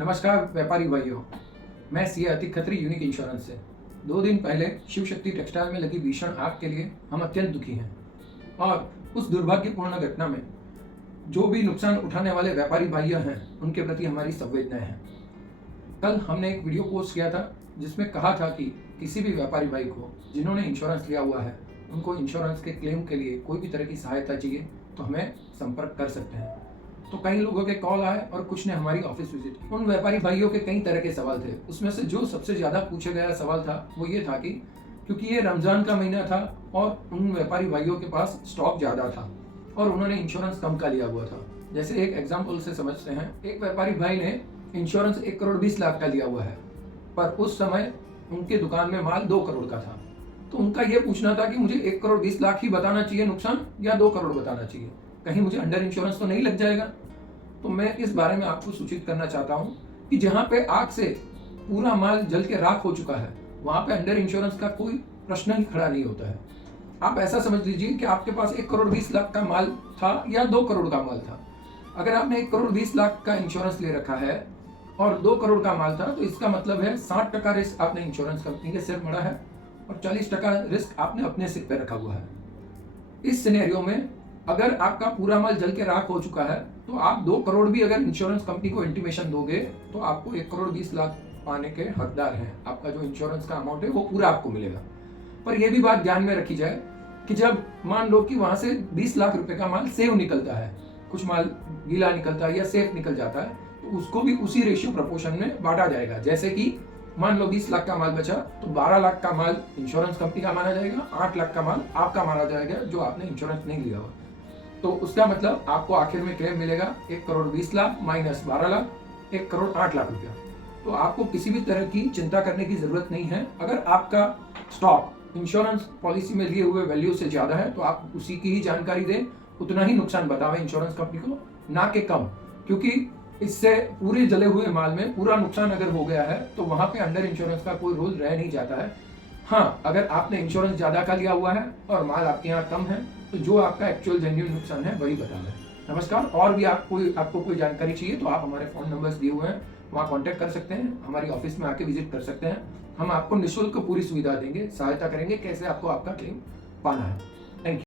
नमस्कार व्यापारी भाइयों, मैं CA Atiq Khatri unique insurance से। 2 दिन पहले शिव शक्ति टेक्सटाइल में लगी भीषण आग के लिए हम अत्यंत दुखी हैं और उस दुर्भाग्यपूर्ण घटना में जो भी नुकसान उठाने वाले व्यापारी भाइयों हैं उनके प्रति हमारी संवेदनाएं हैं। कल हमने एक वीडियो पोस्ट किया था जिसमें कहा था कि किसी भी व्यापारी भाई को जिन्होंने इंश्योरेंस लिया हुआ है उनको इंश्योरेंस के क्लेम के लिए कोई भी तरह की सहायता चाहिए तो हमें संपर्क कर सकते हैं। तो कई लोगों के कॉल आए और कुछ ने हमारी ऑफिस विजिट की। उन व्यापारी भाइयों के कई तरह के सवाल थे। उसमें से जो सबसे ज्यादा पूछा गया सवाल था वो ये था कि क्योंकि ये रमजान का महीना था और उन व्यापारी भाइयों के पास स्टॉक ज्यादा था और उन्होंने इंश्योरेंस कम का लिया हुआ था। जैसे एक एग्जाम्पल से समझते हैं, एक व्यापारी भाई ने इंश्योरेंस 1 करोड़ 20 लाख का लिया हुआ है, पर उस समय उनके दुकान में माल 2 करोड़ का था। तो उनका ये पूछना था कि मुझे 1 करोड़ 20 लाख ही बताना चाहिए नुकसान या 2 करोड़ बताना चाहिए, कहीं मुझे अंडर इंश्योरेंस तो नहीं लग जाएगा। तो मैं इस बारे में आपको सूचित करना चाहता हूं कि जहां पे आग से पूरा माल जल के राख हो चुका है वहां पे अंडर इंश्योरेंस का कोई प्रश्न ही खड़ा नहीं होता है। आप ऐसा समझ लीजिए कि आपके पास 1 करोड़ 20 लाख का माल था या 2 करोड़ का माल था। अगर आपने 1 करोड़ 20 लाख का इंश्योरेंस ले रखा है और 2 करोड़ का माल था तो इसका मतलब है 60% रिस्क आपने इंश्योरेंस कंपनी के सिर मड़ा है और 40% रिस्क आपने अपने सिर पे रखा हुआ है। इस सिनेरियो में अगर आपका पूरा माल जल के राख हो चुका है तो आप 2 करोड़ भी अगर इंश्योरेंस कंपनी को इंटीमेशन दोगे तो आपको 1 करोड़ 20 लाख पाने के हकदार हैं। आपका जो इंश्योरेंस का अमाउंट है वो पूरा आपको मिलेगा। पर यह भी बात ध्यान में रखी जाए कि जब मान लो कि वहां से 20 लाख रुपए का माल सेव निकलता है, कुछ माल गीला निकलता है या सेफ निकल जाता है, तो उसको भी उसी रेशियो प्रपोर्शन में बांटा जाएगा। जैसे कि मान लो 20 लाख का माल बचा तो 12 लाख का माल इंश्योरेंस कंपनी का माना जाएगा, 8 लाख का माल आपका माना जाएगा जो आपने इंश्योरेंस नहीं लिया हुआ। तो उसका मतलब आपको आखिर में क्लेम मिलेगा 1 करोड़ 20 लाख माइनस 12 लाख, 1 करोड़ 8 लाख रुपया। तो आपको किसी भी तरह की चिंता करने की जरूरत नहीं है। अगर आपका स्टॉक इंश्योरेंस पॉलिसी में लिए हुए वैल्यू से ज्यादा है तो आप उसी की ही जानकारी दें, उतना ही नुकसान बतावें इंश्योरेंस कंपनी को, ना कि कम, क्योंकि इससे पूरे जले हुए माल में पूरा नुकसान अगर हो गया है तो वहां पे अंडर इंश्योरेंस का कोई रोल रह नहीं जाता है। हाँ, अगर आपने इंश्योरेंस ज्यादा का लिया हुआ है और माल आपके यहाँ कम है तो जो आपका एक्चुअल जेन्युइन नुकसान है वही बता दें। नमस्कार। और भी आपको कोई जानकारी चाहिए तो आप हमारे फोन नंबर्स दिए हुए हैं, वहाँ कांटेक्ट कर सकते हैं, हमारी ऑफिस में आके विजिट कर सकते हैं। हम आपको निःशुल्क पूरी सुविधा देंगे, सहायता करेंगे कैसे आपको आपका क्लेम पाना है।